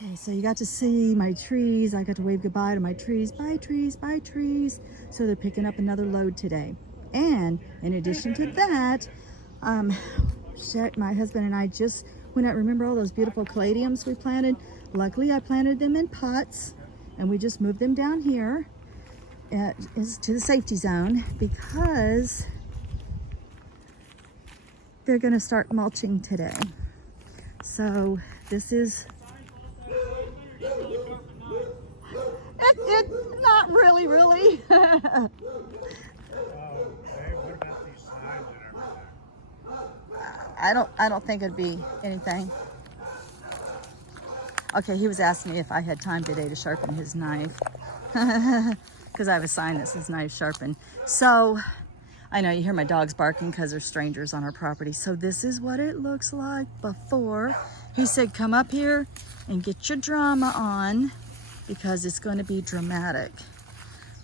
Okay, so you got to see my trees. I got to wave goodbye to my trees. Bye trees, bye trees. So they're picking up another load today. And in addition to that, my husband and I just went out. Remember all those beautiful caladiums we planted? Luckily, I planted them in pots, and we just moved them down here to the safety zone because they're going to start mulching today. So this is not really. I don't think it'd be anything. Okay, he was asking me if I had time today to sharpen his knife because I have a sign that says knife sharpened. So I know you hear my dogs barking because there's strangers on our property. So this is what it looks like before. He said, come up here and get your drama on because it's going to be dramatic.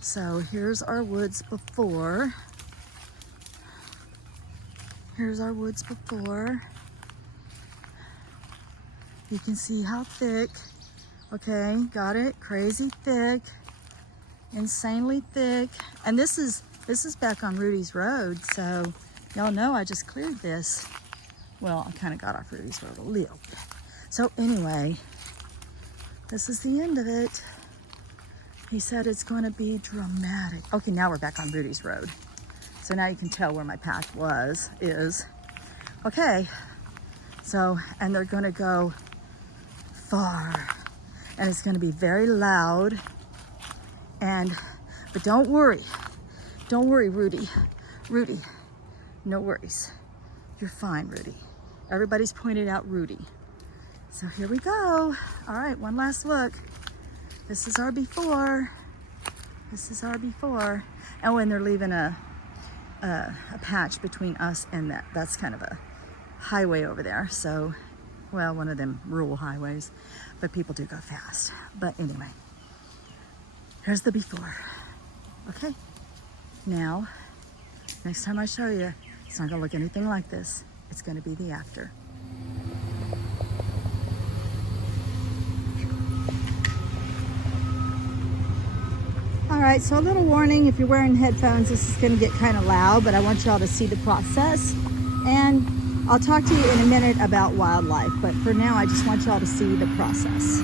So here's our woods before. Here's our woods before. You can see how thick. Okay, got it? Crazy thick. Insanely thick. And this is back on Rudy's Road, so y'all know I just cleared this. Well, I kind of got off Rudy's Road a little bit. So anyway, this is the end of it. He said it's going to be dramatic. Okay, now we're back on Rudy's Road. So now you can tell where my path is. Okay, so, and they're going to go far. And it's going to be very loud. But don't worry. Don't worry, Rudy. Rudy, no worries. You're fine, Rudy. Everybody's pointed out Rudy. So here we go. All right, one last look. This is our before. This is our before. And when they're leaving a patch between us and that's kind of a highway over there. So, well, one of them rural highways, but people do go fast. But anyway, here's the before. Okay. Now, next time I show you, it's not gonna look anything like this. It's gonna be the after. All right, so a little warning, if you're wearing headphones, this is gonna get kind of loud, but I want y'all to see the process. And I'll talk to you in a minute about wildlife, but for now, I just want y'all to see the process.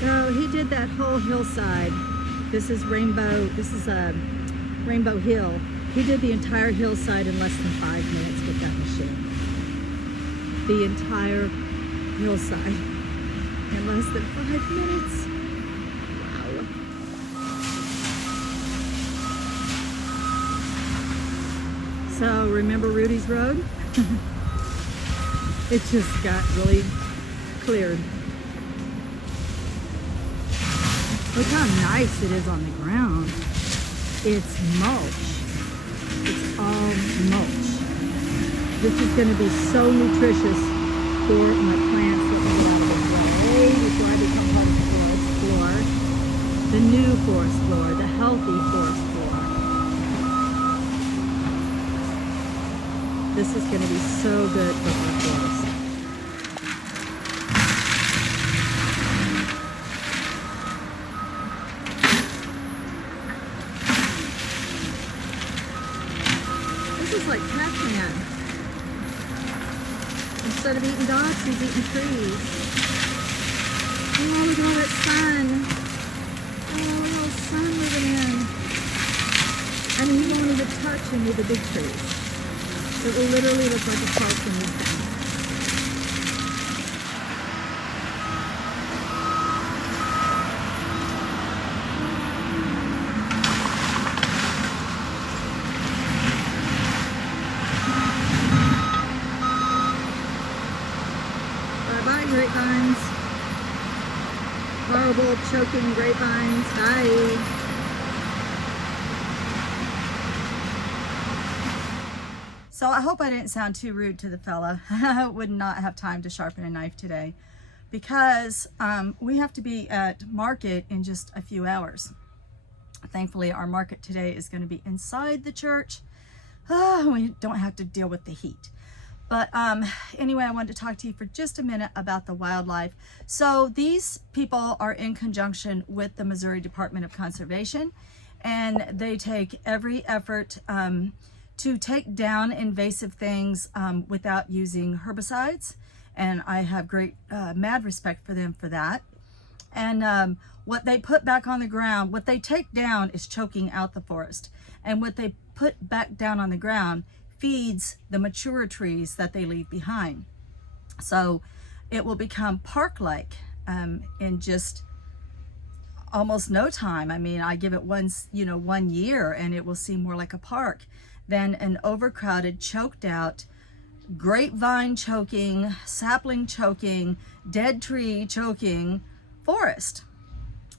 So he did that whole hillside. This is Rainbow Hill. He did the entire hillside in less than 5 minutes with that machine. The entire hillside in less than 5 minutes. Wow. So remember Rudy's Road? It just got really cleared. Look how nice it is on the ground. It's mulch. It's all mulch. This is going to be so nutritious for my plants that we get out of the way before I become part of the forest floor. The new forest floor, the healthy forest floor. This is going to be so good for our forest. is like Pac-Man. Instead of eating dogs, he's eating trees. Oh, look at all that sun. Oh, look at all the sun moving in. And you won't even touch any of the big trees. It will literally look like a park in this thing. Bye-bye, grapevines. Horrible, choking grapevines. Bye. So I hope I didn't sound too rude to the fella. I would not have time to sharpen a knife today because we have to be at market in just a few hours. Thankfully, our market today is going to be inside the church. We don't have to deal with the heat. But anyway, I wanted to talk to you for just a minute about the wildlife. So these people are in conjunction with the Missouri Department of Conservation, and they take every effort to take down invasive things without using herbicides. And I have great, mad respect for them for that. And what they put back on the ground, what they take down is choking out the forest. And what they put back down on the ground feeds the mature trees that they leave behind. So it will become park-like in just almost no time. I mean, I give it 1 year and it will seem more like a park than an overcrowded, choked out, grapevine choking, sapling choking, dead tree choking forest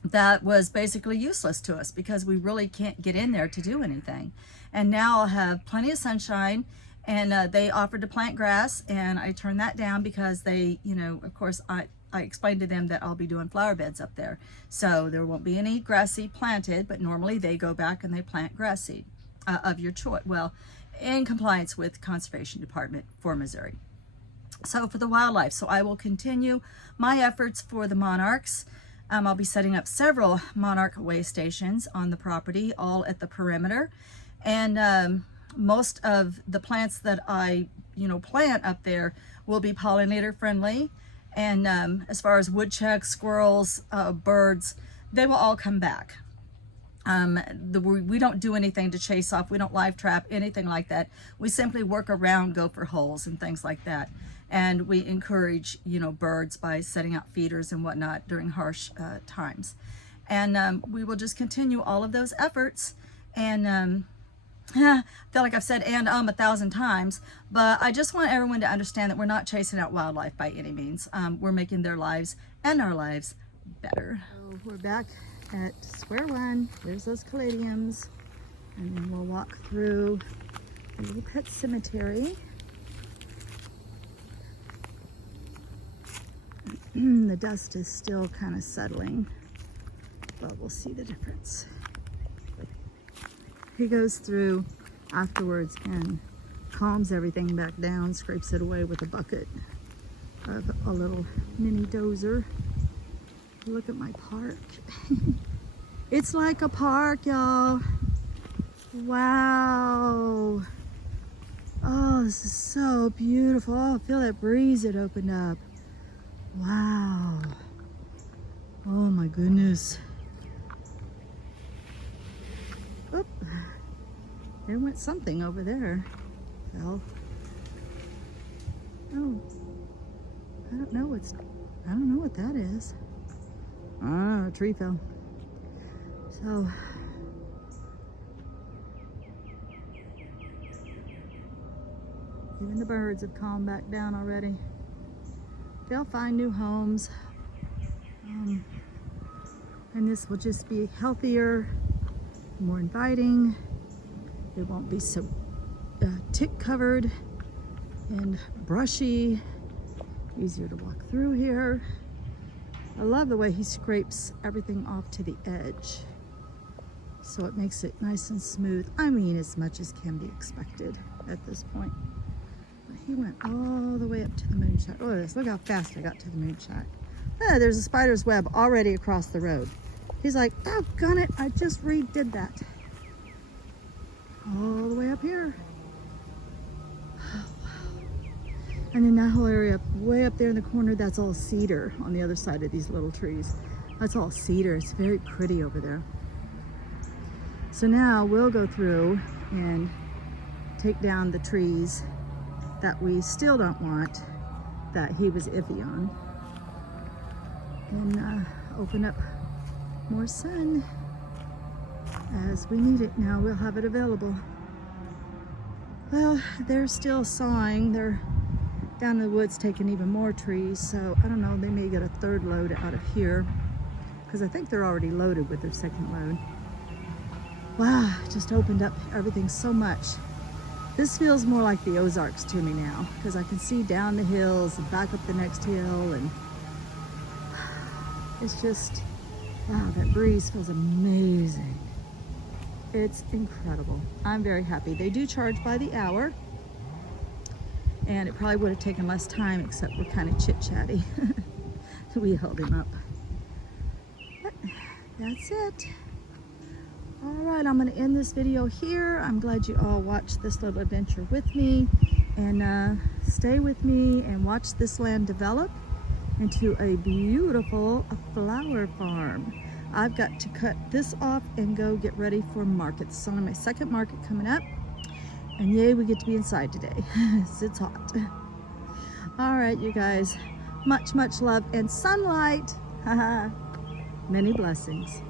that was basically useless to us because we really can't get in there to do anything. And now I'll have plenty of sunshine, and they offered to plant grass, and I turned that down because they, of course, I explained to them that I'll be doing flower beds up there. So there won't be any grass seed planted, but normally they go back and they plant grass seed of your choice. Well, in compliance with Conservation Department for Missouri. So for the wildlife, so I will continue my efforts for the monarchs. I'll be setting up several monarch way stations on the property, all at the perimeter. And most of the plants that I, plant up there will be pollinator friendly. And as far as woodchucks, squirrels, birds, they will all come back. We don't do anything to chase off. We don't live trap, anything like that. We simply work around gopher holes and things like that. And we encourage, birds by setting out feeders and whatnot during harsh times. And we will just continue all of those efforts. And I feel like I've said and 1,000 times, but I just want everyone to understand that we're not chasing out wildlife by any means. We're making their lives and our lives better. So we're back at square one. There's those caladiums, and then we'll walk through a little pet cemetery. The dust is still kind of settling, but we'll see the difference. He goes through afterwards and calms everything back down, scrapes it away with a bucket of a little mini dozer. Look at my park. It's like a park, y'all. Wow. Oh, this is so beautiful. Oh, feel that breeze it opened up. Wow. Oh my goodness. Oop. There went something over there. Fell. Oh. I don't know what that is. Ah, a tree fell. So even the birds have calmed back down already. They'll find new homes. And this will just be healthier, more inviting. It won't be so tick covered and brushy. Easier to walk through here. I love the way he scrapes everything off to the edge, so it makes it nice and smooth. I mean, as much as can be expected at this point. But he went all the way up to the moonshot. Oh, look how fast I got to the moonshot. Ah, there's a spider's web already across the road. He's like, doggone it, I just redid that. All the way up here. And in that whole area, way up there in the corner, that's all cedar on the other side of these little trees. That's all cedar. It's very pretty over there. So now we'll go through and take down the trees that we still don't want, that he was iffy on, and open up more sun as we need it. Now we'll have it available. Well, they're still sawing. They're down in the woods taking even more trees, so I don't know, they may get a third load out of here, because I think they're already loaded with their second load. Wow, just opened up everything so much. This feels more like the Ozarks to me now, because I can see down the hills and back up the next hill, and it's just, wow, that breeze feels amazing. It's incredible. I'm very happy. They do charge by the hour, and it probably would have taken less time, except we're kind of chit-chatty. We held him up. But that's it. All right, I'm going to end this video here. I'm glad you all watched this little adventure with me, and stay with me and watch this land develop into a beautiful flower farm. I've got to cut this off and go get ready for markets. It's only my second market coming up, and yay, we get to be inside today. It's hot. All right, you guys, much love and sunlight. Many blessings.